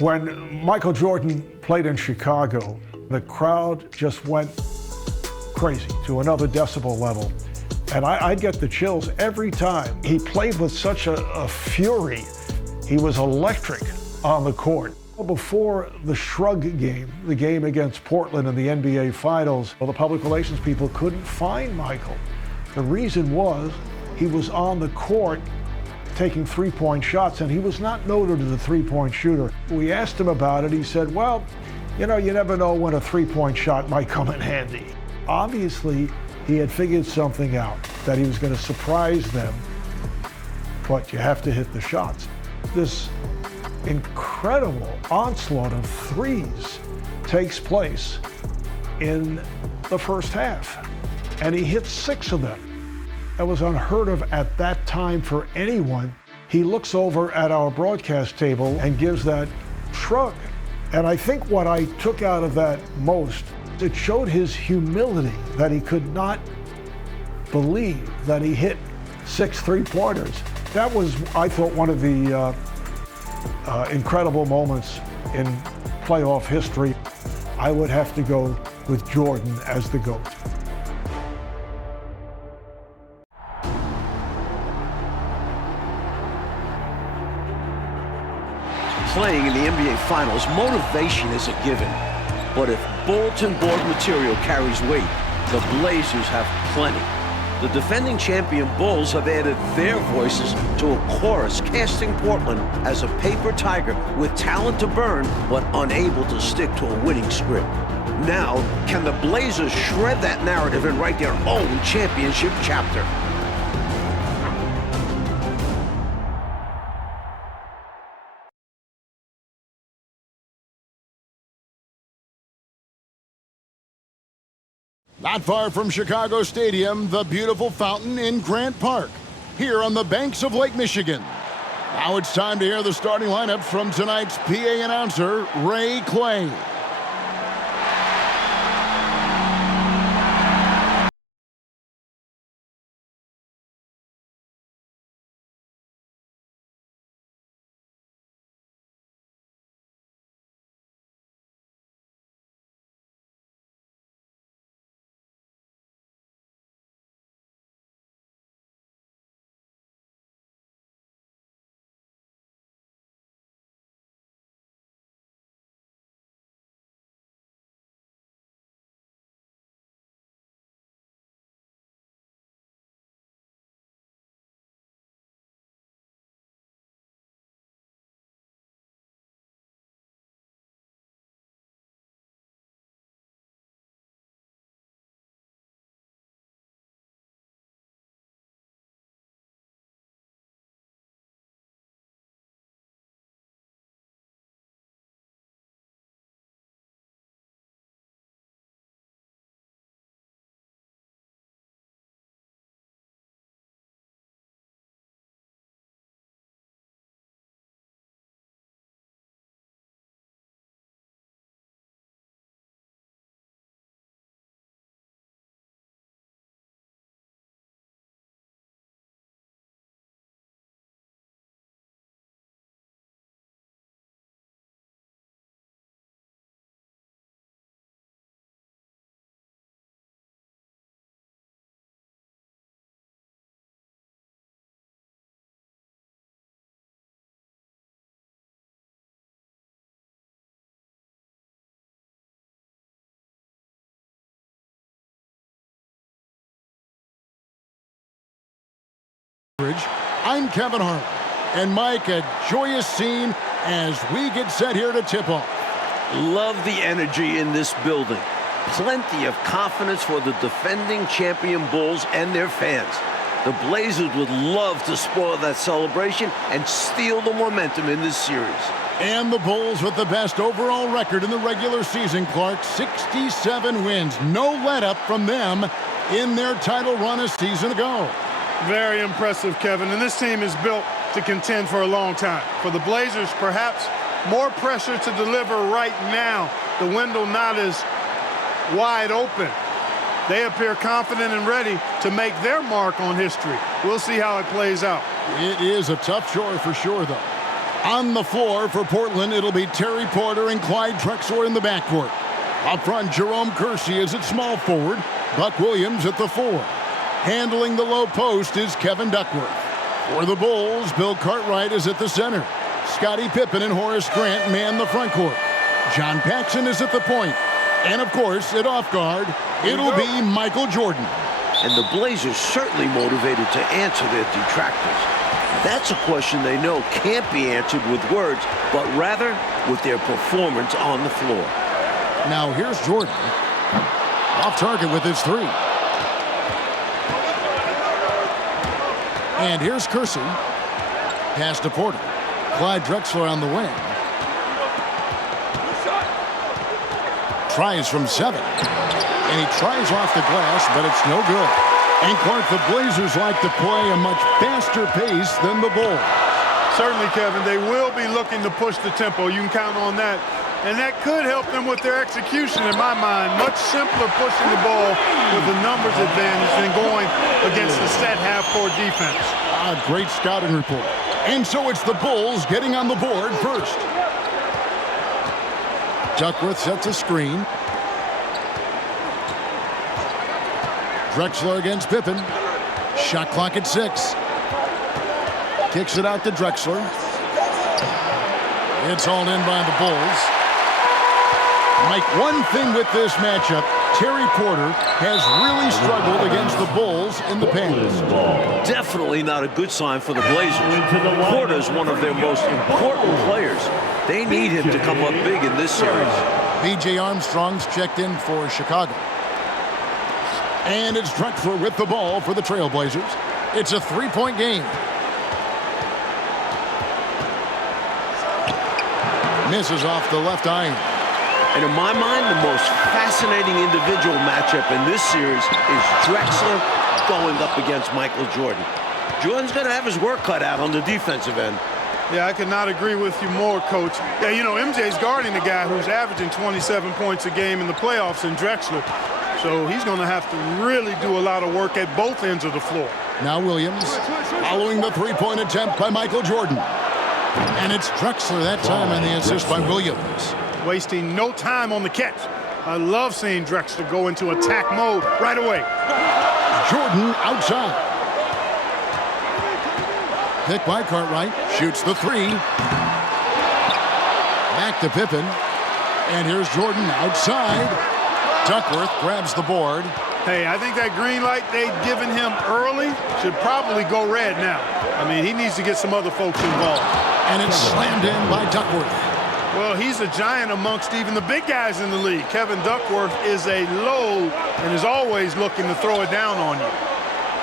When Michael Jordan played in Chicago, the crowd just went crazy to another decibel level. And I'd get the chills every time. He played with such a fury. He was electric on the court. Before the Shrug game, the game against Portland in the NBA Finals, the public relations people couldn't find Michael. The reason was he was on the court taking three-point shots, and he was not noted as a three-point shooter. We asked him about it. He said, well, you know, you never know when a three-point shot might come in handy. Obviously, he had figured something out, that he was going to surprise them, but you have to hit the shots. This incredible onslaught of threes takes place in the first half, and he hit 6 of them. That was unheard of at that time for anyone. He looks over at our broadcast table and gives that shrug. And I think what I took out of that most, it showed his humility, that he could not believe that he hit 6 three-pointers. That was, I thought, one of the incredible moments in playoff history. I would have to go with Jordan as the GOAT. Playing in the NBA Finals, motivation is a given. But if bulletin board material carries weight, the Blazers have plenty. The defending champion Bulls have added their voices to a chorus casting Portland as a paper tiger with talent to burn, but unable to stick to a winning script. Now, can the Blazers shred that narrative and write their own championship chapter? Not far from Chicago Stadium, the beautiful fountain in Grant Park, here on the banks of Lake Michigan. Now it's time to hear the starting lineup from tonight's PA announcer, Ray Clay. I'm Kevin Hart, and Mike, a joyous scene as we get set here to tip off. Love the energy in this building. Plenty of confidence for the defending champion Bulls and their fans. The Blazers would love to spoil that celebration and steal the momentum in this series. And the Bulls with the best overall record in the regular season, Clark, 67 wins. No let-up from them in their title run a season ago. Very impressive, Kevin. And this team is built to contend for a long time. For the Blazers, perhaps more pressure to deliver right now. The window not as wide open. They appear confident and ready to make their mark on history. We'll see how it plays out. It is a tough chore for sure, though. On the floor for Portland, it'll be Terry Porter and Clyde Drexler in the backcourt. Up front, Jerome Kersey is at small forward. Buck Williams at the 4. Handling the low post is Kevin Duckworth. For the Bulls, Bill Cartwright is at the center. Scottie Pippen and Horace Grant man the front court. John Paxson is at the point. And, of course, at off guard, it'll be Michael Jordan. And the Blazers certainly motivated to answer their detractors. That's a question they know can't be answered with words, but rather with their performance on the floor. Now here's Jordan. Off target with his 3. And here's Kersey. Pass to Porter. Clyde Drexler on the wing. Tries from 7. And he tries off the glass, but it's no good. And Clark, the Blazers like to play a much faster pace than the Bulls. Certainly, Kevin, they will be looking to push the tempo. You can count on that. And that could help them with their execution, in my mind. Much simpler pushing the ball with a numbers advantage than going against the set half-court defense. Great scouting report. And so it's the Bulls getting on the board first. Duckworth sets a screen. Drexler against Pippen. Shot clock at 6. Kicks it out to Drexler. It's hauled in by the Bulls. Mike, one thing with this matchup, Terry Porter has really struggled against the Bulls in the past. Definitely not a good sign for the Blazers. Porter's one of their most important players. They need him to come up big in this series. B.J. Armstrong's checked in for Chicago. And it's Drexler with the ball for the Trailblazers. It's a 3-point game. Misses off the left iron. And in my mind, the most fascinating individual matchup in this series is Drexler going up against Michael Jordan. Jordan's going to have his work cut out on the defensive end. Yeah, I could not agree with you more, Coach. Yeah, you know, MJ's guarding a guy who's averaging 27 points a game in the playoffs in Drexler. So he's going to have to really do a lot of work at both ends of the floor. Now Williams following the 3-point attempt by Michael Jordan. And it's Drexler that time on the assist by Williams. Wasting no time on the catch. I love seeing Drexler go into attack mode right away. Jordan outside. Pick by Cartwright. Shoots the 3. Back to Pippen. And here's Jordan outside. Duckworth grabs the board. Hey, I think that green light they'd given him early should probably go red now. I mean, he needs to get some other folks involved. And it's slammed in by Duckworth. Well, he's a giant amongst even the big guys in the league. Kevin Duckworth is a low and is always looking to throw it down on you.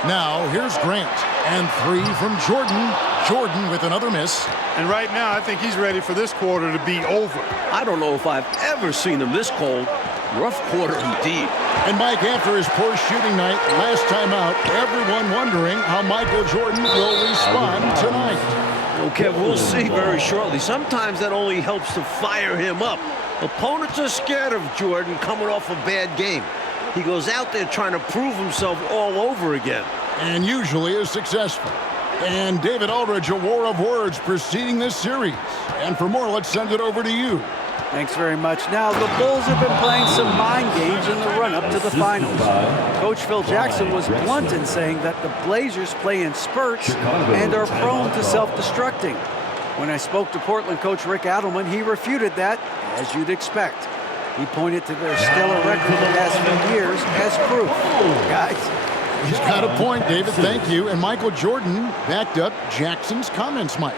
Now, here's Grant. And 3 from Jordan. Jordan with another miss. And right now, I think he's ready for this quarter to be over. I don't know if I've ever seen him this cold. Rough quarter indeed. And Mike, after his poor shooting night last time out, everyone wondering how Michael Jordan will respond tonight. Okay, we'll see very shortly. Sometimes that only helps to fire him up. Opponents are scared of Jordan coming off a bad game. He goes out there trying to prove himself all over again. And usually is successful. And David Aldridge, a war of words preceding this series. And for more, let's send it over to you. Thanks very much. Now, the Bulls have been playing some mind games in the run-up to the finals. Coach Phil Jackson was blunt in saying that the Blazers play in spurts and are prone to self-destructing. When I spoke to Portland coach Rick Adelman, he refuted that, as you'd expect. He pointed to their stellar record the past few years as proof. Guys, he's got a point, David. Thank you. And Michael Jordan backed up Jackson's comments, Mike.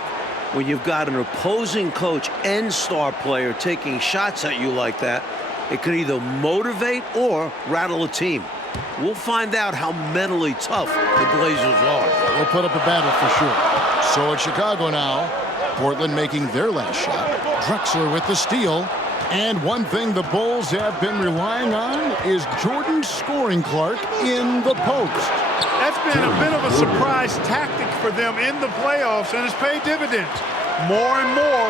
When you've got an opposing coach and star player taking shots at you like that, it could either motivate or rattle a team. We'll find out how mentally tough the Blazers are. They'll put up a battle for sure. So it's Chicago now. Portland making their last shot. Drexler with the steal. And one thing the Bulls have been relying on is Jordan scoring Clark in the post. That's been a bit of a surprise tactic for them in the playoffs, and it's paid dividends. More and more,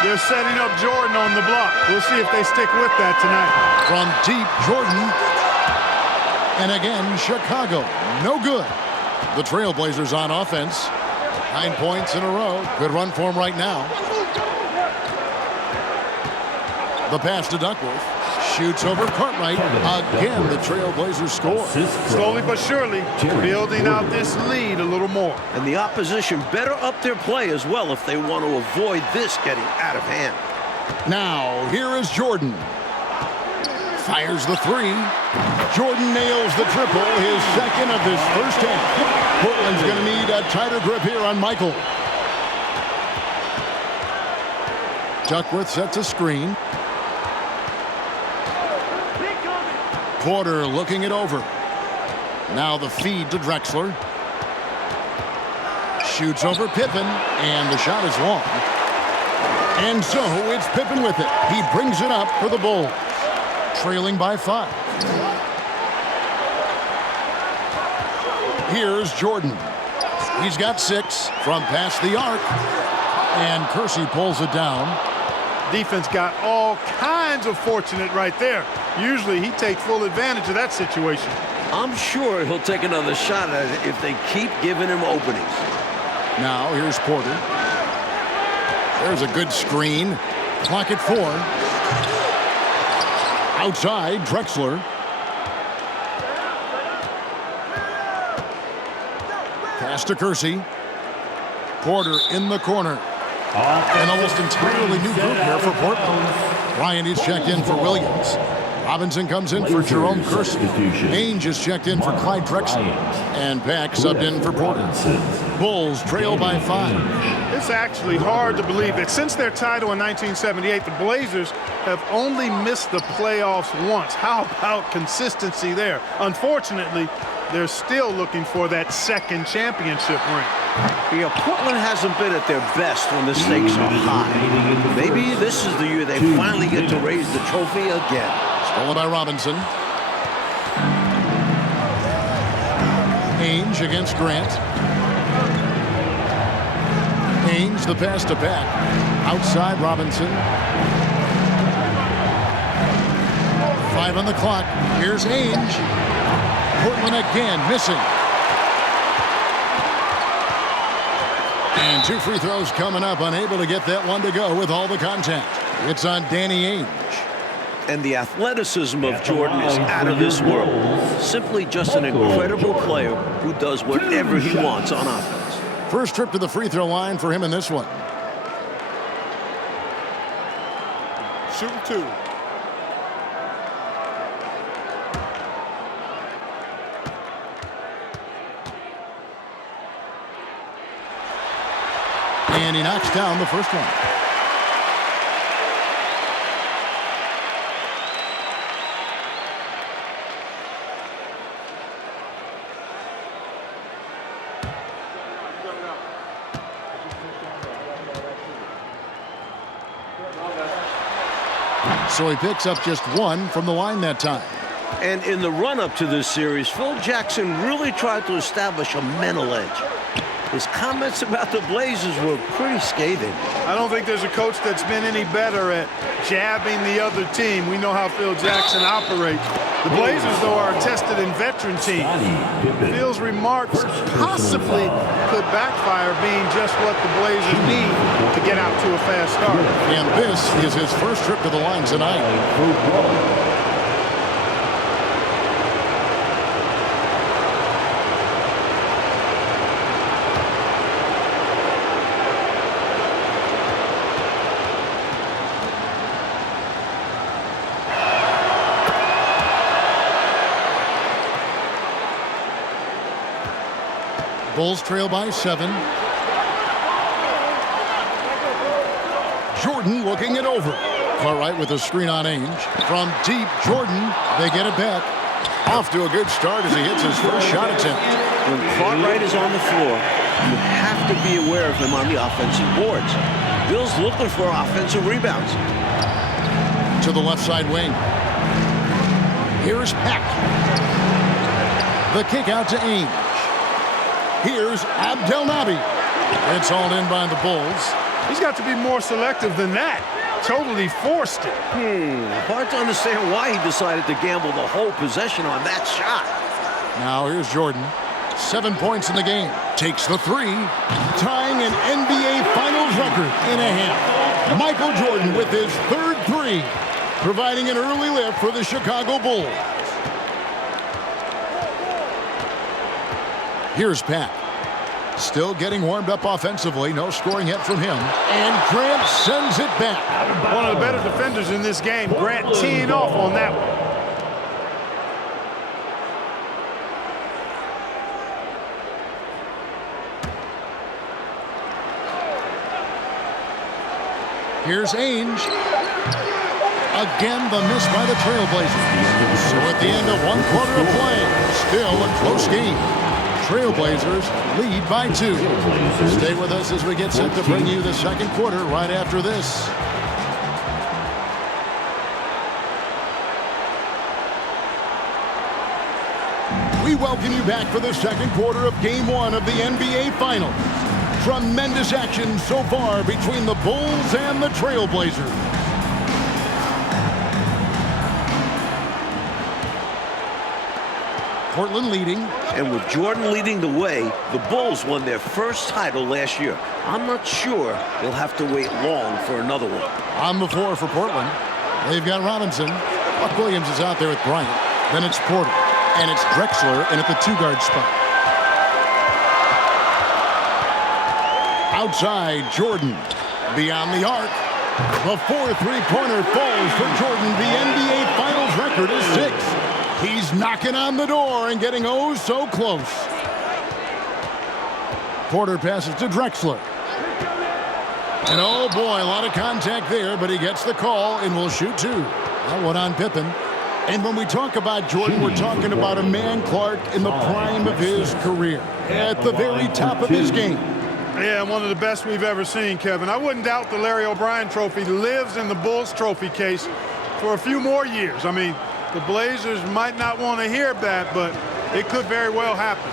they're setting up Jordan on the block. We'll see if they stick with that tonight. From deep, Jordan. And again, Chicago, no good. The Trailblazers on offense. 9 points in a row. Good run for him right now. The pass to Duckworth. Shoots over Cartwright. Again, the Trailblazers score. Slowly but surely, building out this lead a little more. And the opposition better up their play as well if they want to avoid this getting out of hand. Now, here is Jordan. Fires the three. Jordan nails the triple, his second of this first half. Portland's going to need a tighter grip here on Michael. Duckworth sets a screen. Porter looking it over. Now the feed to Drexler. Shoots over Pippen, and the shot is long. And so it's Pippen with it. He brings it up for the Bulls, trailing by 5. Here's Jordan. He's got 6 from past the arc, and Kersey pulls it down. Defense got all kinds of fortunate right there. Usually he takes full advantage of that situation. I'm sure he'll take another shot at it if they keep giving him openings. Now here's Porter. There's a good screen. Clock at 4. Outside, Drexler. Pass to Kersey. Porter in the corner. An almost entirely new group here for Portland. Bryant is checked in for Williams. Robinson comes in for Jerome Kersey. Ainge is checked in for Clyde Drexler. And Pack subbed in for Porter. Bulls trail by 5. It's actually hard to believe that since their title in 1978, the Blazers have only missed the playoffs once. How about consistency there? Unfortunately, they're still looking for that second championship ring. Yeah, Portland hasn't been at their best when the stakes are high. Maybe this is the year they finally get to raise the trophy again. Stolen by Robinson. Ainge against Grant. Ainge, the pass to Pack. Outside Robinson. 5 on the clock. Here's Ainge. Portland again missing. And 2 free throws coming up. Unable to get that one to go with all the contact. It's on Danny Ainge. And the athleticism of Jordan is out of this world. Simply just an incredible player who does whatever he wants on offense. First trip to the free throw line for him in this one. Shooting 2. And he knocks down the first one. So he picks up just 1 from the line that time. And in the run-up to this series, Phil Jackson really tried to establish a mental edge. His comments about the Blazers were pretty scathing. I don't think there's a coach that's been any better at jabbing the other team. We know how Phil Jackson operates. The Blazers, though, are a tested and veteran team. Phil's remarks possibly could backfire, being just what the Blazers need to get out to a fast start. And this is his first trip to the line tonight. Bulls trail by 7. Jordan looking it over. Cartwright with a screen on Ainge. From deep, Jordan, they get it back. Off to a good start as he hits his first shot attempt. When Cartwright is on the floor, you have to be aware of him on the offensive boards. Bill's looking for offensive rebounds. To the left side wing. Here's Pack. The kick out to Ainge. Here's Abdelnaby. It's hauled in by the Bulls. He's got to be more selective than that. Totally forced it. Hard to understand why he decided to gamble the whole possession on that shot. Now here's Jordan. 7 points in the game. Takes the three, tying an NBA Finals record in a half. Michael Jordan with his third three, providing an early lift for the Chicago Bulls. Here's Pat. Still getting warmed up offensively. No scoring yet from him. And Grant sends it back. One of the better defenders in this game. Grant teeing off on that one. Here's Ainge. Again, the miss by the Trailblazers. So at the end of 1 quarter of play, still a close game. Trailblazers lead by 2. Stay with us as we get set to bring you the second quarter right after this. We welcome you back for the second quarter of Game 1 of the NBA Finals. Tremendous action so far between the Bulls and the Trailblazers. Portland leading. And with Jordan leading the way, the Bulls won their first title last year. I'm not sure they'll have to wait long for another one. On the floor for Portland, they've got Robinson. Buck Williams is out there with Bryant. Then it's Porter. And it's Drexler in at the 2-guard spot. Outside, Jordan. Beyond the arc. The 4 3-pointer falls for Jordan. The NBA Finals record is 6. He's knocking on the door and getting oh so close. Porter passes to Drexler. And oh boy, a lot of contact there, but he gets the call and will shoot 2. That one on Pippen. And when we talk about Jordan, we're talking about a man, Clark, in the prime of his career. At the very top of his game. Yeah, one of the best we've ever seen, Kevin. I wouldn't doubt the Larry O'Brien trophy lives in the Bulls trophy case for a few more years. I mean, the Blazers might not want to hear that, but it could very well happen.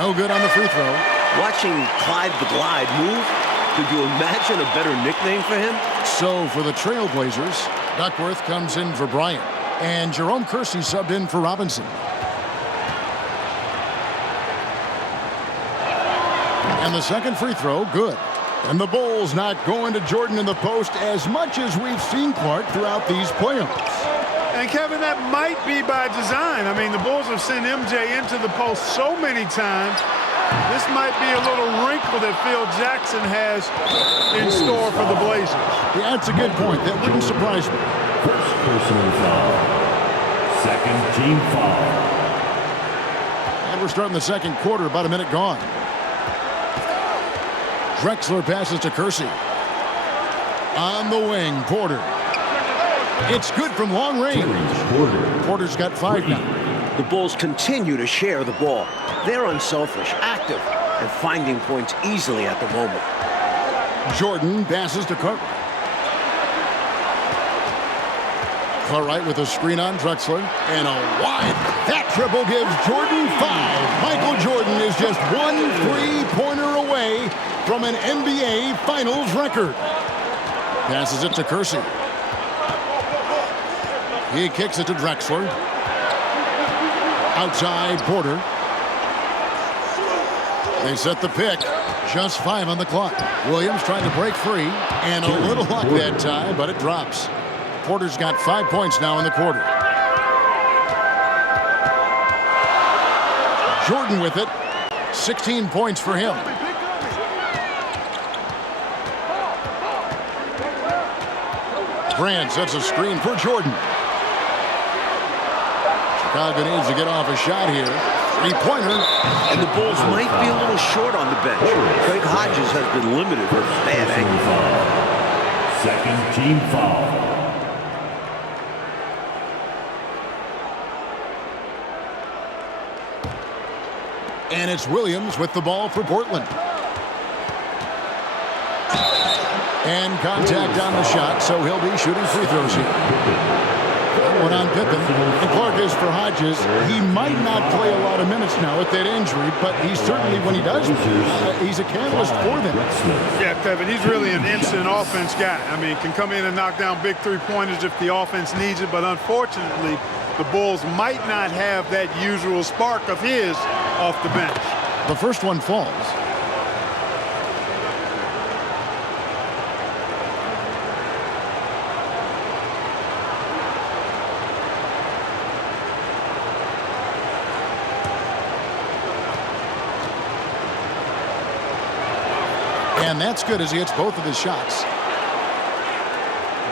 No good on the free throw. Watching Clyde the Glide move, could you imagine a better nickname for him? So for the Trailblazers, Duckworth comes in for Bryant. And Jerome Kersey subbed in for Robinson. And the second free throw, good. And the Bulls not going to Jordan in the post as much as we've seen Clark throughout these playoffs. And, Kevin, that might be by design. I mean, the Bulls have sent MJ into the post so many times. This might be a little wrinkle that Phil Jackson has in store for the Blazers. Yeah, that's a good point. That wouldn't surprise me. First personal foul. Second team foul. And we're starting the second quarter, about a minute gone. Drexler passes to Kersey. On the wing, Porter. It's good from long range. Porter's got 5 now. The Bulls continue to share the ball. They're unselfish, active, and finding points easily at the moment. Jordan passes to Cartwright. Cartwright with a screen on Drexler. And a wide. That triple gives Jordan 5. Michael Jordan is just 1 3-pointer away from an NBA Finals record. Passes it to Kersey. He kicks it to Drexler. Outside, Porter. They set the pick. Just 5 on the clock. Williams trying to break free. And a little luck that time, but it drops. Porter's got 5 points now in the quarter. Jordan with it. 16 points for him. Grant sets a screen for Jordan. Chicago needs to get off a shot here. 3-pointer. And the Bulls might be a little short on the bench. Craig Hodges has been limited with bad ankle. Second team foul. And it's Williams with the ball for Portland. And contact on the shot, so he'll be shooting free throws here. One on Pippen. And Clark is for Hodges. He might not play a lot of minutes now with that injury, but he certainly, when he does, he's a catalyst for them. Yeah, Kevin, he's really an instant offense guy. I mean, can come in and knock down big 3-pointers if the offense needs it, but unfortunately, the Bulls might not have that usual spark of his off the bench. The first one falls. And that's good as he hits both of his shots.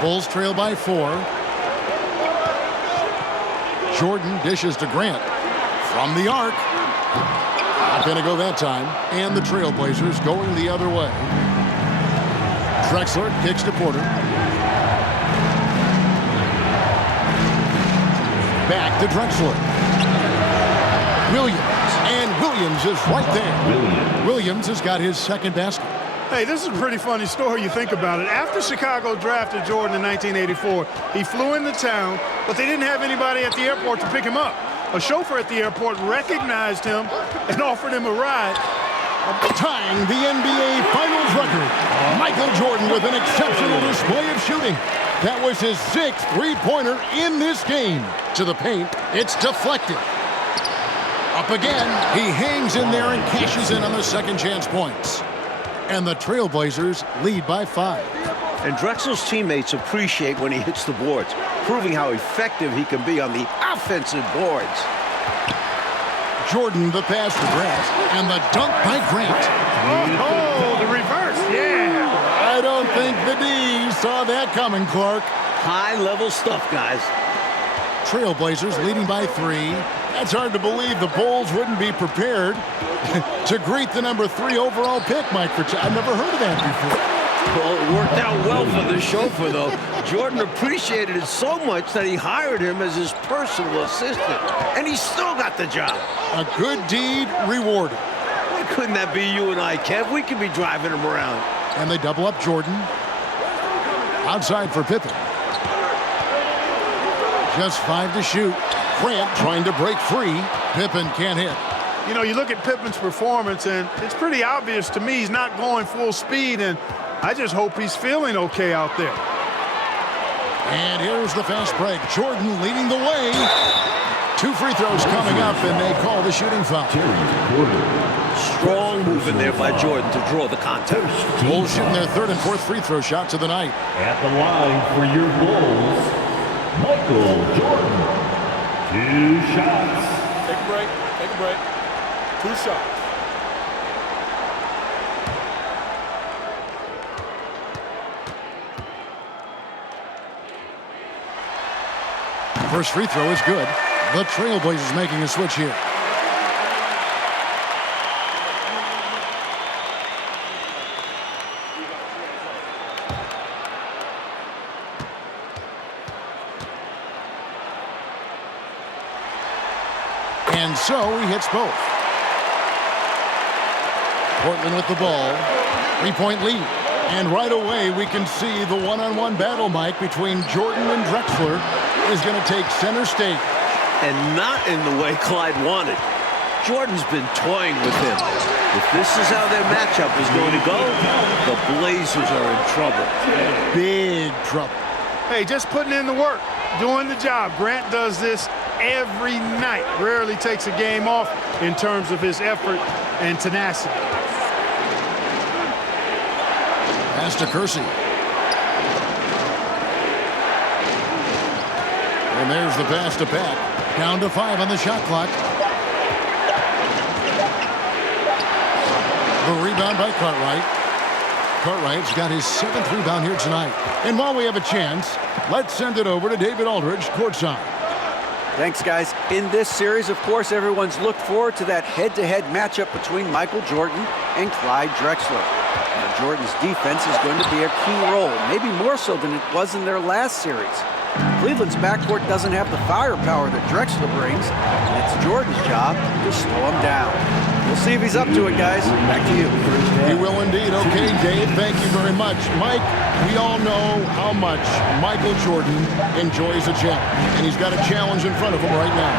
Bulls trail by 4. Jordan dishes to Grant from the arc. Not going to go that time. And the Trailblazers going the other way. Drexler kicks to Porter. Back to Drexler. Williams. And Williams is right there. Williams has got his second basket. Hey, this is a pretty funny story you think about it. After Chicago drafted Jordan in 1984, he flew into town, but they didn't have anybody at the airport to pick him up. A chauffeur at the airport recognized him and offered him a ride. Tying the NBA Finals record, Michael Jordan with an exceptional display of shooting. That was his 6th three-pointer in this game. To the paint, it's deflected. Up again, he hangs in there and cashes in on the second chance points. And the Trailblazers lead by 5. And Drexler's teammates appreciate when he hits the boards, proving how effective he can be on the offensive boards. Jordan the pass to Grant, and the dunk by Grant. Oh, the reverse, yeah. I don't think the D saw that coming, Clark. High-level stuff, guys. Trailblazers leading by 3. That's hard to believe the Bulls wouldn't be prepared to greet the number 3 overall pick, Mike. I've never heard of that before. Well, it worked out well for the chauffeur, though. Jordan appreciated it so much that he hired him as his personal assistant. And he still got the job. A good deed rewarded. Why couldn't that be you and I, Kev? We could be driving him around. And they double up Jordan. Outside for Pippen. Just 5 to shoot. Grant trying to break free. Pippen can't hit. You know, you look at Pippen's performance, and it's pretty obvious to me he's not going full speed, and I just hope he's feeling okay out there. And here's the fast break. Jordan leading the way. 2 free throws coming up, and they call the shooting foul. Strong move in there by Jordan to draw the contest. Bulls shooting their 3rd and 4th free throw shots of the night. At the line for your Bulls, Michael Jordan. 2 shots. Take a break. Take a break. 2 shots. First free throw is good. The Trailblazers making a switch here. And so he hits both. Portland with the ball. 3-point lead. And right away we can see the one-on-one battle, Mike, between Jordan and Drexler is going to take center stage. And not in the way Clyde wanted. Jordan's been toying with him. If this is how their matchup is going to go, the Blazers are in trouble. Big trouble. Hey, just putting in the work, doing the job. Grant does this every night. Rarely takes a game off in terms of his effort and tenacity. Pass to Kersey. And there's the pass to Pat. Down to 5 on the shot clock. The rebound by Cartwright. Cartwright's got his 7th rebound here tonight. And while we have a chance, let's send it over to David Aldridge courtside. Thanks, guys. In this series, of course, everyone's looked forward to that head-to-head matchup between Michael Jordan and Clyde Drexler. Now, Jordan's defense is going to be a key role, maybe more so than it was in their last series. Cleveland's backcourt doesn't have the firepower that Drexler brings, and it's Jordan's job to slow him down. We'll see if he's up to it, guys. Back to you. He will indeed. Okay, Dave, thank you very much. Mike, we all know how much Michael Jordan enjoys a challenge, and he's got a challenge in front of him right now.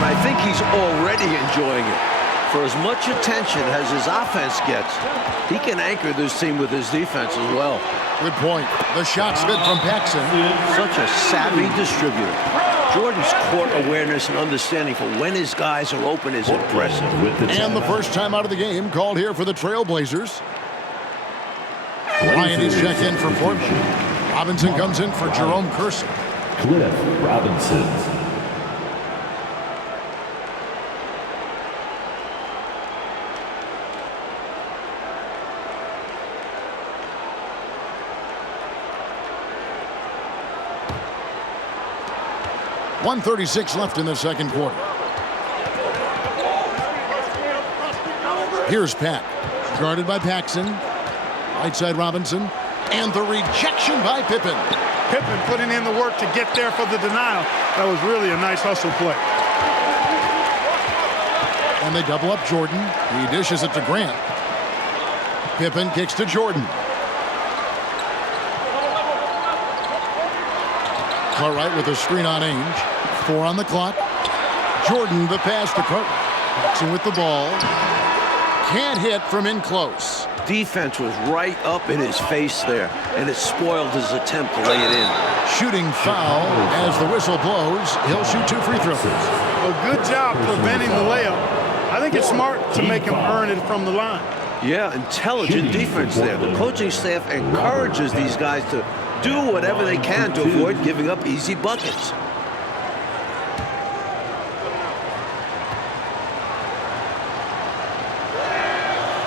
And I think he's already enjoying it. For as much attention as his offense gets, he can anchor this team with his defense as well. Good point. The shot's good from Paxson. Such a savvy distributor. Jordan's court awareness and understanding for when his guys are open is impressive. And the first time out of the game called here for the Trailblazers. Ryan is checked in for Portland. Robinson comes in for Jerome Kersey. Cliff Robinson. .136 left in the second quarter. Here's Pack, guarded by Paxson. Right side Robinson, and the rejection by Pippen. Pippen putting in the work to get there for the denial. That was really a nice hustle play. And they double up Jordan. He dishes it to Grant. Pippen kicks to Jordan. Cartwright with a screen on Ainge. 4 on the clock. Jordan the pass to Cartwright. Paxson with the ball. Can't hit from in close. Defense was right up in his face there, and it spoiled his attempt to lay it in. Shooting foul as the whistle blows. He'll shoot 2 free throws. A good job preventing the layup. I think it's smart to make him earn it from the line. Yeah, intelligent defense there. The coaching staff encourages these guys to do whatever they can to avoid giving up easy buckets.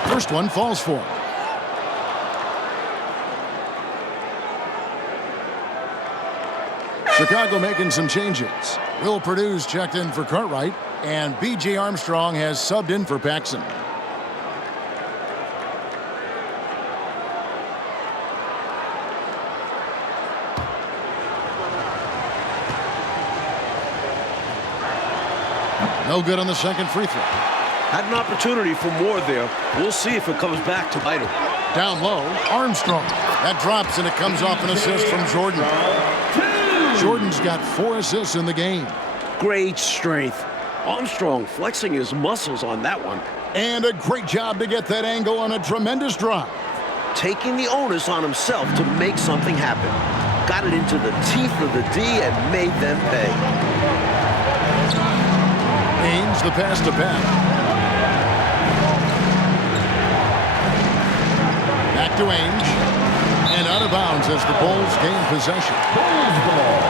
First one falls for him. Chicago making some changes. Will Purdue's checked in for Cartwright, and B.J. Armstrong has subbed in for Paxson. No good on the second free throw. Had an opportunity for more there. We'll see if it comes back to bite him. Down low, Armstrong. That drops, and it comes off an assist from Jordan. Jordan's got 4 assists in the game. Great strength. Armstrong flexing his muscles on that one. And a great job to get that angle on a tremendous drive. Taking the onus on himself to make something happen. Got it into the teeth of the D and made them pay. Ainge the pass to Pat. Back to Ainge. And out of bounds as the Bulls gain possession. Bulls ball.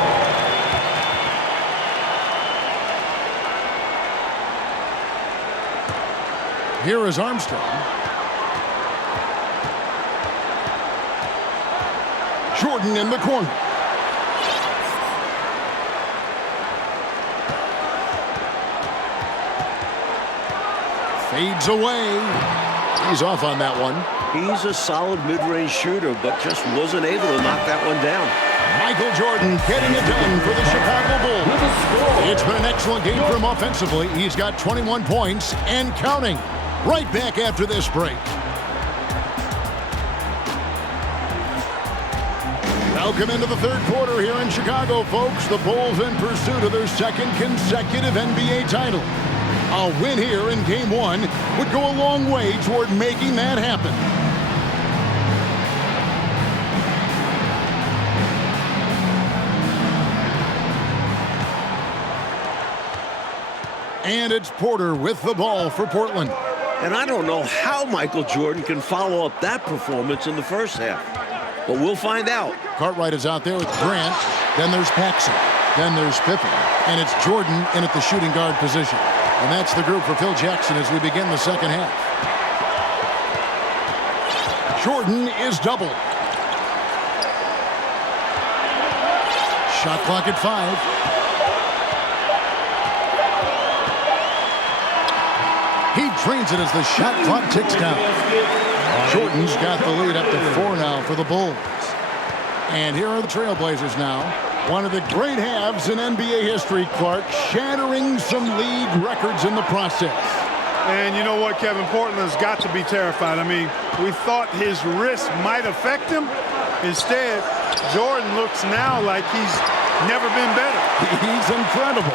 Here is Armstrong. Jordan in the corner. Fades away. He's off on that one. He's a solid mid-range shooter, but just wasn't able to knock that one down. Michael Jordan getting it done for the Chicago Bulls. It's been an excellent game for him offensively. He's got 21 points and counting. Right back after this break. Welcome into the third quarter here in Chicago, folks. The Bulls in pursuit of their second consecutive NBA title. A win here in Game 1 would go a long way toward making that happen. And it's Porter with the ball for Portland. And I don't know how Michael Jordan can follow up that performance in the first half. But we'll find out. Cartwright is out there with Grant. Then there's Paxson. Then there's Pippen. And it's Jordan in at the shooting guard position. And that's the group for Phil Jackson as we begin the second half. Jordan is doubled. Shot clock at 5. He drains it as the shot clock ticks down. Jordan's got the lead up to 4 now for the Bulls. And here are the Trailblazers now. One of the great halves in NBA history, Clark, shattering some league records in the process. And you know what, Kevin? Portland's got to be terrified. I mean, we thought his wrist might affect him. Instead, Jordan looks now like he's never been better. He's incredible.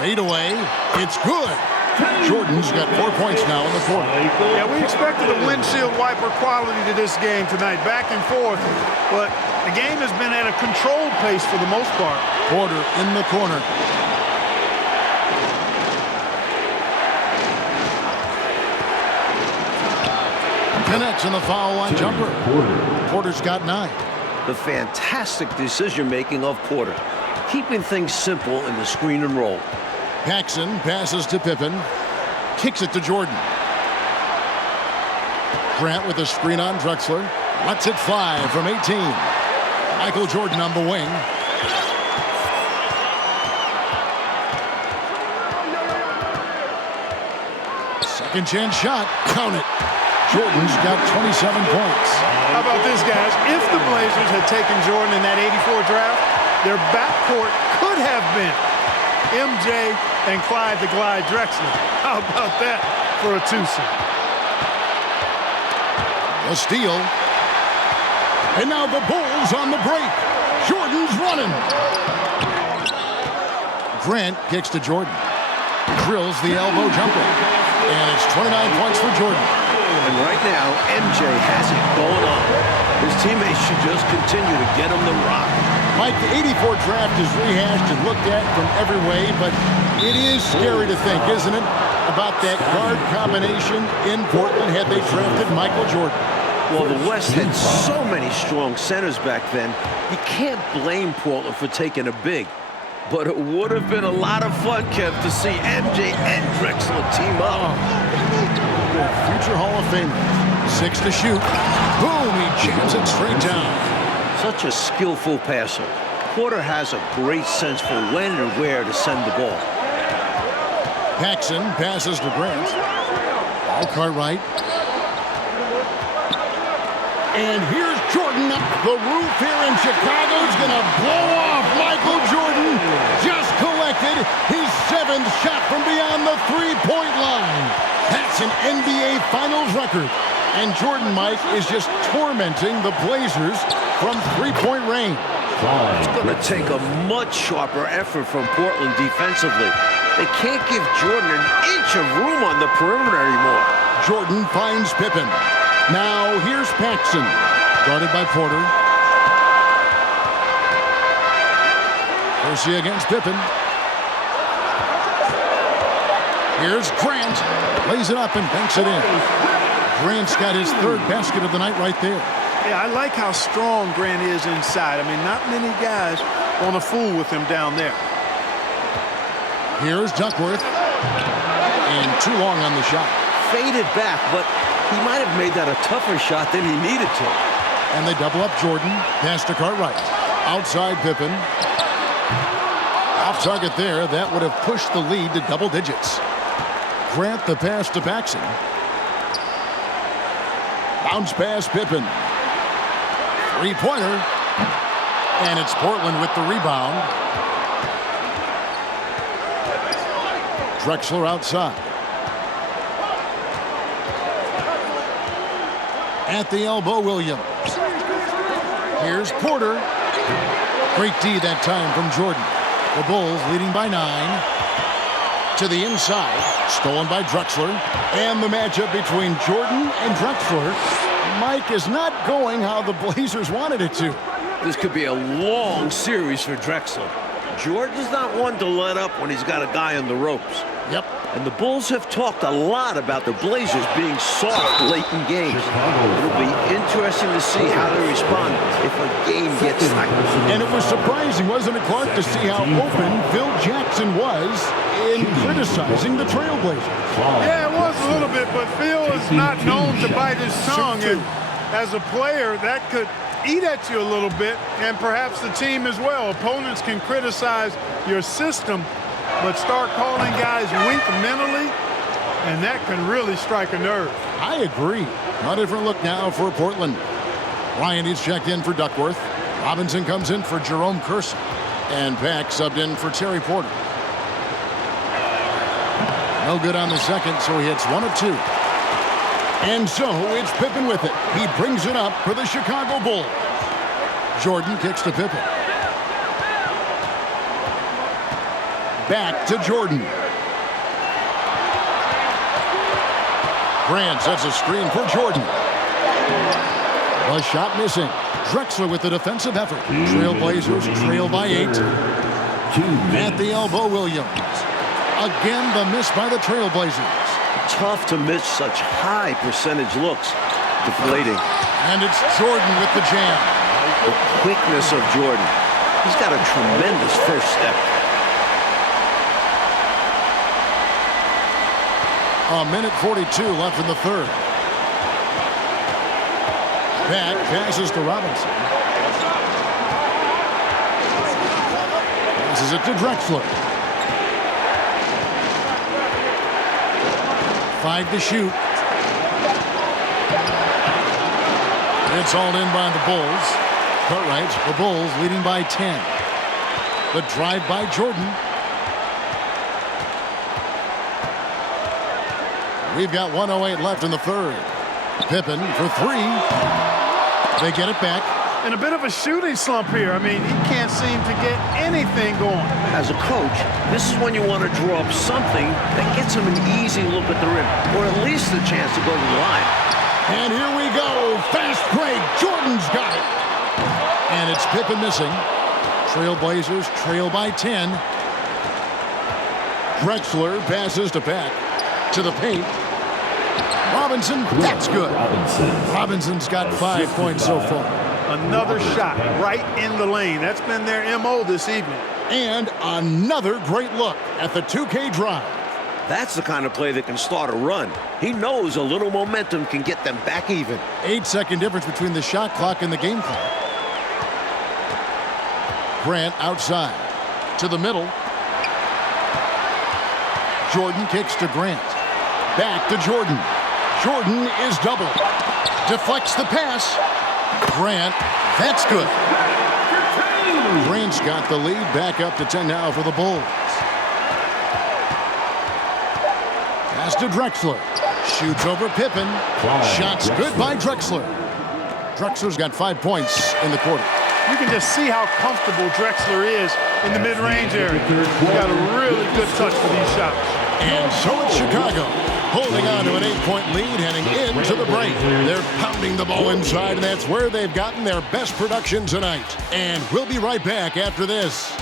Fade away. It's good. Jordan's got 4 points now in the quarter. Yeah, we expected a windshield wiper quality to this game tonight, back and forth, but the game has been at a controlled pace for the most part. Porter in the corner. Connects on the foul line jumper. Porter's got 9. The fantastic decision-making of Porter, keeping things simple in the screen and roll. Paxson passes to Pippen. Kicks it to Jordan. Grant with a screen on Drexler. Lets it fly from 18. Michael Jordan on the wing. Second chance shot. Count it. Jordan's got 27 points. How about this, guys? If the Blazers had taken Jordan in that 84 draft, their backcourt could have been MJ and Clyde the Glide Drexler. How about that for a twosome? A steal. And now the Bulls on the break. Jordan's running. Grant kicks to Jordan. Drills the elbow jumper. And it's 29 points for Jordan. And right now, MJ has it going on. His teammates should just continue to get him the rock. Mike, the 84 draft is rehashed and looked at from every way, but it is scary to think, isn't it, about that guard combination in Portland had they drafted Michael Jordan. Well, the West had so many strong centers back then, you can't blame Portland for taking a big. But it would have been a lot of fun, Kev, to see MJ and Drexler team up. Future Hall of Famer. 6 to shoot. Boom, he jams it straight down. Such a skillful passer. Porter has a great sense for when and where to send the ball. Paxson passes to Grant. Ball Cartwright. And here's Jordan. The roof here in Chicago is going to blow off. Michael Jordan just collected his 7th shot from beyond the three-point line. That's an NBA Finals record. And Jordan, Mike, is just tormenting the Blazers from three-point range. It's going to take a much sharper effort from Portland defensively. They can't give Jordan an inch of room on the perimeter anymore. Jordan finds Pippen. Now here's Paxson, guarded by Porter. Percy against Pippen. Here's Grant. Lays it up and banks it in. Grant's got his 3rd basket of the night right there. Yeah, I like how strong Grant is inside. I mean, not many guys want to fool with him down there. Here's Duckworth. And too long on the shot. Faded back, but he might have made that a tougher shot than he needed to. And they double up Jordan. Pass to Cartwright. Outside Pippen. Off target there. That would have pushed the lead to double digits. Grant the pass to Paxson. Bounce pass Pippen. Three-pointer. And it's Portland with the rebound. Drexler outside. At the elbow, Williams. Here's Porter. Great D that time from Jordan. The Bulls leading by 9. To the inside. Stolen by Drexler. And the matchup between Jordan and Drexler, Mike, is not going how the Blazers wanted it to. This could be a long series for Drexler. Jordan's not one to let up when he's got a guy on the ropes. Yep. And the Bulls have talked a lot about the Blazers being soft late in games. It'll be interesting to see how they respond if a game gets tight. And it was surprising, wasn't it, Clark, to see how open Phil Jackson was in criticizing the Trailblazers. Yeah, it was a little bit, but Phil is not known to bite his tongue. And as a player, that could eat at you a little bit, and perhaps the team as well. Opponents can criticize your system, but start calling guys weak mentally, and that can really strike a nerve. I agree. A different look now for Portland. Ryan is checked in for Duckworth. Robinson comes in for Jerome Kersey. And Pack subbed in for Terry Porter. No good on the second, so he hits 1 of 2. And so it's Pippen with it. He brings it up for the Chicago Bulls. Jordan kicks to Pippen. Back to Jordan. Grant sets a screen for Jordan. A shot missing. Drexler with the defensive effort. Trailblazers trail by 8. At the elbow, Williams. Again, the miss by the Trailblazers. Tough to miss such high percentage looks. Deflating. And it's Jordan with the jam. The quickness of Jordan. He's got a tremendous first step. A minute 42 left in the third. Back passes to Robinson. Passes it to Drexler. 5 to shoot. It's hauled in by the Bulls. Cartwright, the Bulls leading by 10. The drive by Jordan. We've got 1:08 left in the third. Pippen for 3. They get it back. And a bit of a shooting slump here. I mean, he can't seem to get anything going. As a coach, this is when you want to draw up something that gets him an easy look at the rim, or at least a chance to go to the line. And here we go. Fast break. Jordan's got it. And it's Pippen missing. Trailblazers trail by 10. Drexler passes to Pack. To the paint. Robinson, that's good. Robinson's got 5 points so far. Another shot right in the lane. That's been their MO this evening. And another great look at the 2K drive. That's the kind of play that can start a run. He knows a little momentum can get them back even. 8-second difference between the shot clock and the game clock. Grant outside. To the middle. Jordan kicks to Grant. Back to Jordan. Jordan is doubled. Deflects the pass. Grant, that's good. Grant's got the lead, back up to 10 now for the Bulls. Pass to Drexler. Shoots over Pippen. Shots good by Drexler. Drexler's got 5 points in the quarter. You can just see how comfortable Drexler is in the mid-range area. He's got a really good touch for these shots. And so it's Chicago, holding on to an 8-point lead heading into the break. They're pounding the ball inside, and that's where they've gotten their best production tonight. And we'll be right back after this.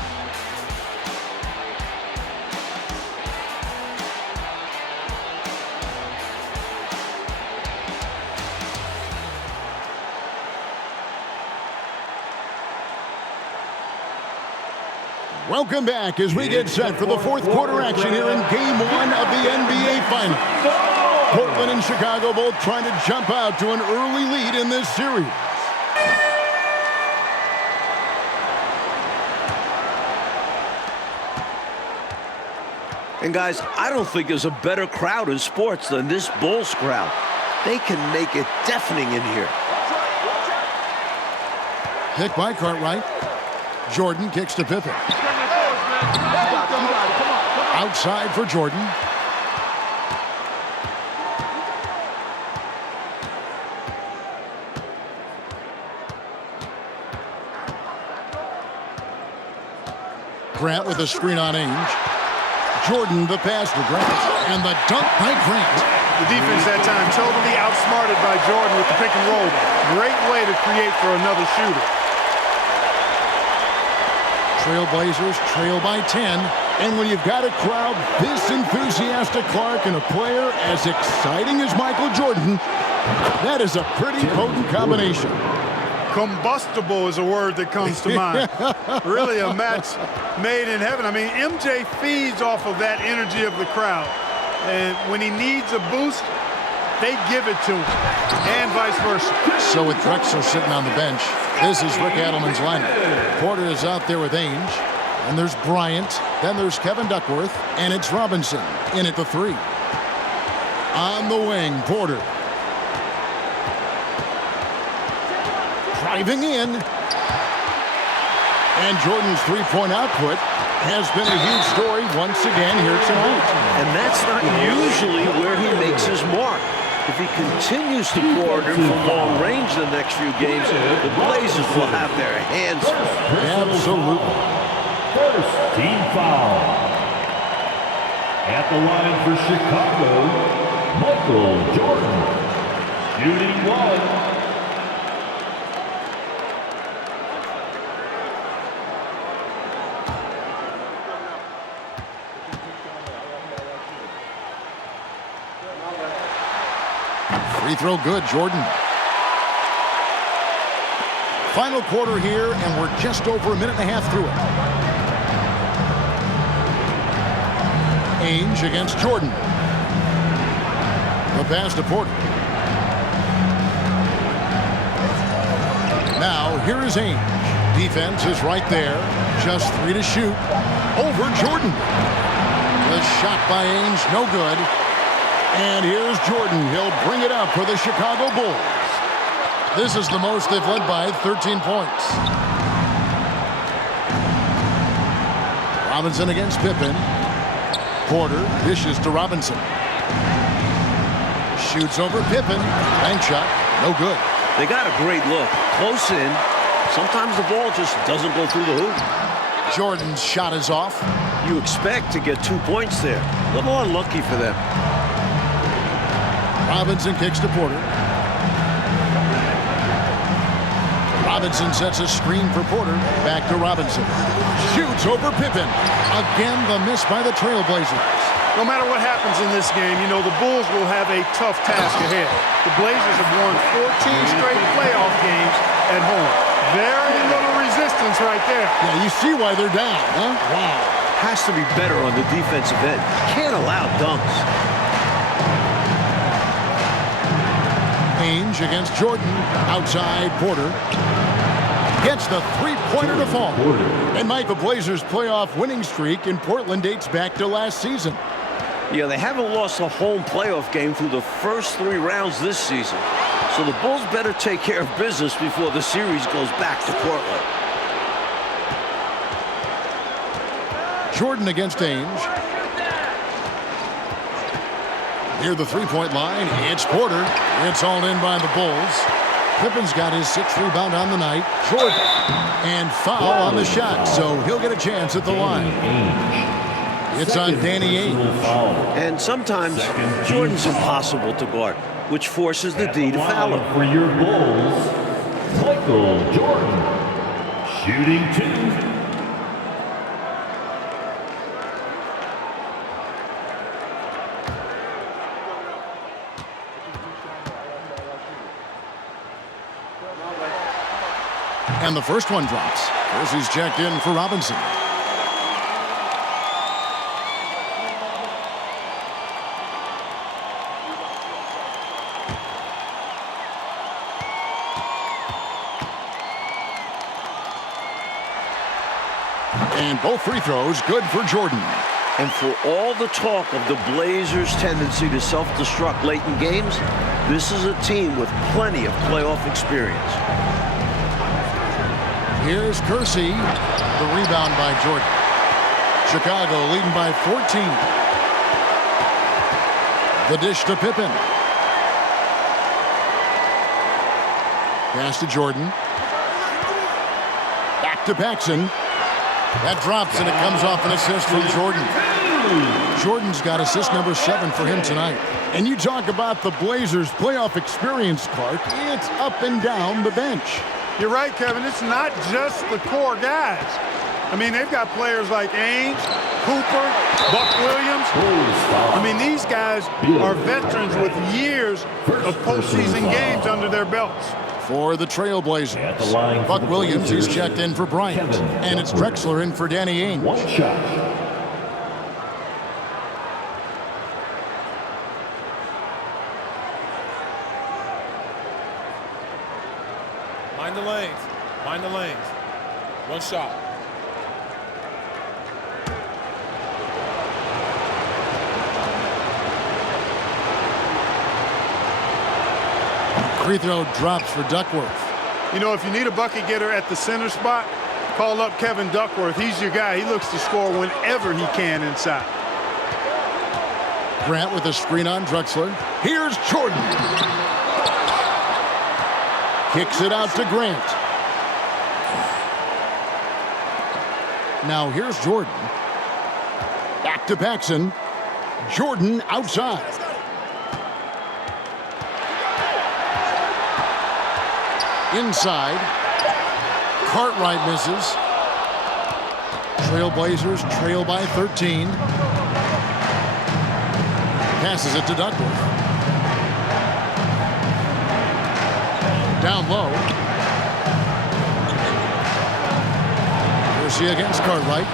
Welcome back as we get set for the fourth quarter action here in Game 1 of the NBA Finals. Portland and Chicago both trying to jump out to an early lead in this series. And guys, I don't think there's a better crowd in sports than this Bulls crowd. They can make it deafening in here. Pick by Cartwright. Jordan kicks to Pippen. Outside for Jordan. Grant with a screen on Ainge. Jordan the pass to Grant. And the dunk by Grant. The defense that time totally outsmarted by Jordan with the pick and roll. Great way to create for another shooter. Trailblazers trail by 10. And when you've got a crowd this enthusiastic, Clark, and a player as exciting as Michael Jordan, that is a pretty potent combination. Combustible is a word that comes to mind. Really a match made in heaven. I mean, MJ feeds off of that energy of the crowd. And when he needs a boost, they give it to him, and vice versa. So with Drexler sitting on the bench, this is Rick Adelman's lineup. Porter is out there with Ainge, and there's Bryant, then there's Kevin Duckworth, and it's Robinson in at the 3. On the wing, Porter. Driving in. And Jordan's three-point output has been a huge story once again here tonight. And that's not usually where he makes his mark. If he continues to pour it in from long range the next few games, the Blazers will have their hands full. Absolutely. First team foul. At the line for Chicago, Michael Jordan. Shooting 1. Free throw good, Jordan. Final quarter here, and we're just over a minute and a half through it. Ainge against Jordan. The pass to Porter. Now, here is Ainge. Defense is right there. Just 3 to shoot. Over Jordan. The shot by Ainge, no good. And here's Jordan. He'll bring it up for the Chicago Bulls. This is the most they've led by, 13 points. Robinson against Pippen. Porter dishes to Robinson. Shoots over Pippen. Bank shot. No good. They got a great look. Close in. Sometimes the ball just doesn't go through the hoop. Jordan's shot is off. You expect to get 2 points there. A little unlucky for them. Robinson kicks to Porter. Robinson sets a screen for Porter. Back to Robinson. Shoots over Pippen. Again, the miss by the Trailblazers. No matter what happens in this game, you know, the Bulls will have a tough task ahead. The Blazers have won 14 straight playoff games at home. Very little resistance right there. Yeah, you see why they're down, huh? Wow. Has to be better on the defensive end. Can't allow dunks. Ainge against Jordan. Outside, Porter. Gets the three-pointer to fall. And Mike, the Blazers' playoff winning streak in Portland dates back to last season. Yeah, they haven't lost a home playoff game through the first 3 rounds this season. So the Bulls better take care of business before the series goes back to Portland. Jordan against Ainge. Near the three-point line, it's Porter. It's all in by the Bulls. Pippen's got his 6th rebound on the night. Jordan. And foul on the shot, so he'll get a chance at the line. It's on Danny Ainge. And sometimes Jordan's impossible to guard, which forces the D to foul him. For your Bulls, Michael Jordan. Shooting 2. And the first one drops. He's checked in for Robinson. And both free throws good for Jordan. And for all the talk of the Blazers' tendency to self-destruct late in games, this is a team with plenty of playoff experience. Here's Kersey. The rebound by Jordan. Chicago leading by 14. The dish to Pippen. Pass to Jordan. Back to Paxson. That drops, and it comes off an assist from Jordan. Jordan's got assist number 7 for him tonight. And you talk about the Blazers' playoff experience, Clark. It's up and down the bench. You're right, Kevin. It's not just the core guys. I mean, they've got players like Ainge, Cooper, Buck Williams. I mean, these guys are veterans with years of postseason games under their belts. For the Trailblazers, Buck Williams, he's checked in for Bryant. And it's Drexler in for Danny Ainge. One shot. Mind the lanes. Mind the lanes. One shot. Free throw drops for Duckworth. You know, if you need a bucket getter at the center spot, call up Kevin Duckworth. He's your guy. He looks to score whenever he can inside. Grant with a screen on Drexler. Here's Jordan. Kicks it out to Grant. Now here's Jordan. Back to Paxson. Jordan outside. Inside. Cartwright misses. Trailblazers trail by 13. Passes it to Duckworth. Down low. Kersey against Cartwright.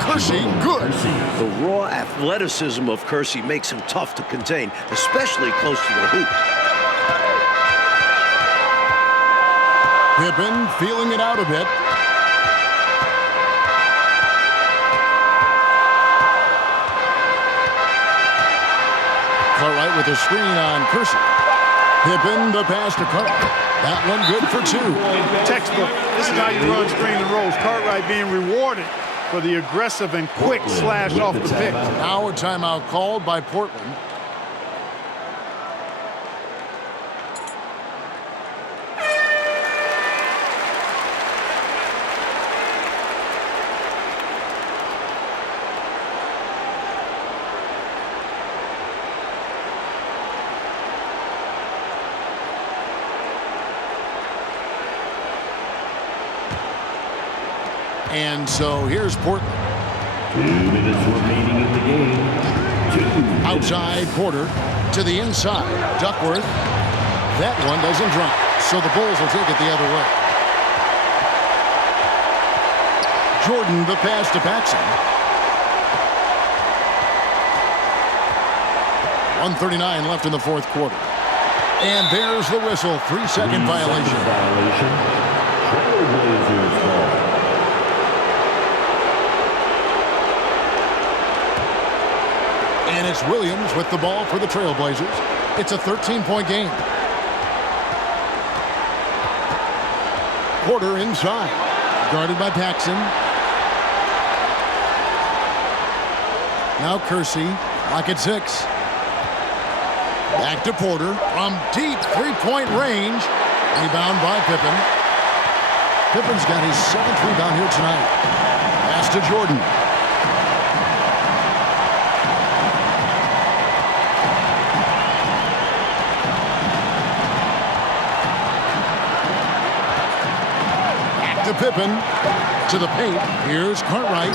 Kersey, good. The raw athleticism of Kersey makes him tough to contain, especially close to the hoop. Pippen feeling it out a bit. Cartwright with a screen on Kersey. Pippen the pass to Cartwright. That one good for two. Textbook. This is how you run screen and rolls. Cartwright being rewarded for the aggressive and quick slash off the pick. Now a timeout called by Portland. And so here's Portland. 2 minutes remaining in the game. Outside Porter to the inside. Duckworth. That one doesn't drop. So the Bulls will take it the other way. Jordan the pass to Paxson. 1:39 left in the fourth quarter. And there's the whistle. 3-second violation. Trailblazers ball. And it's Williams with the ball for the Trailblazers. It's a 13-point game. Porter inside. Guarded by Paxson. Now Kersey. Lock at 6. Back to Porter from deep three-point range. Rebound by Pippen. Pippen's got his 7th rebound here tonight. Pass to Jordan. Back to Pippen. To the paint. Here's Cartwright.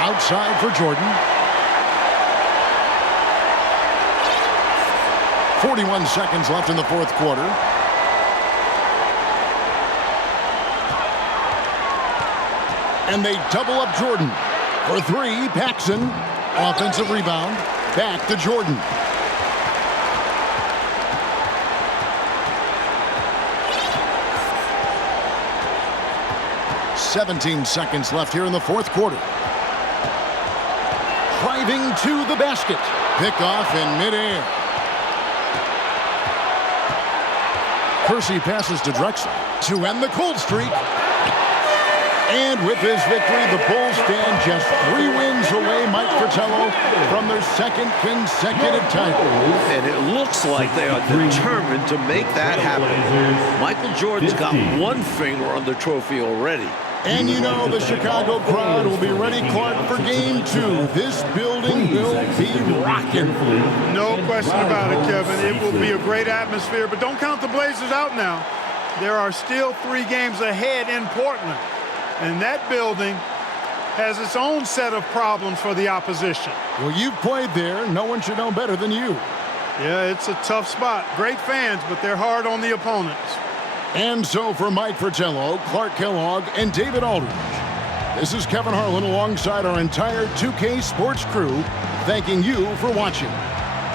Outside for Jordan. 41 seconds left in the fourth quarter. And they double up Jordan. For 3, Paxson. Offensive rebound. Back to Jordan. "17 seconds left here in the fourth quarter. Driving to the basket. Pick off in midair. Kersey passes to Drexler to end the cold streak. And with this victory, the Bulls stand just 3 wins away, Mike Fratello, from their 2nd consecutive title. And it looks like they are determined to make that happen. Michael Jordan's got one finger on the trophy already. And you know the Chicago crowd will be ready, Clark, for game 2. This building will be rocking. No question about it, Kevin. It will be a great atmosphere, but don't count the Blazers out now. There are still 3 games ahead in Portland, and that building has its own set of problems for the opposition. Well, you've played there. No one should know better than you. Yeah, it's a tough spot. Great fans, but they're hard on the opponents. And so for Mike Fratello, Clark Kellogg, and David Aldridge, this is Kevin Harlan alongside our entire 2K Sports crew, thanking you for watching.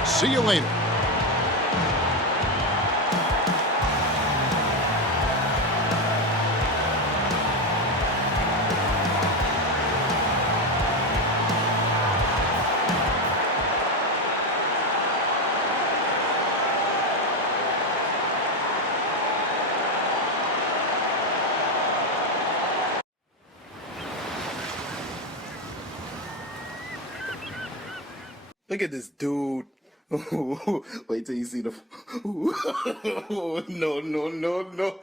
See you later. Look at this dude. Wait till you see the. No, no, no, no.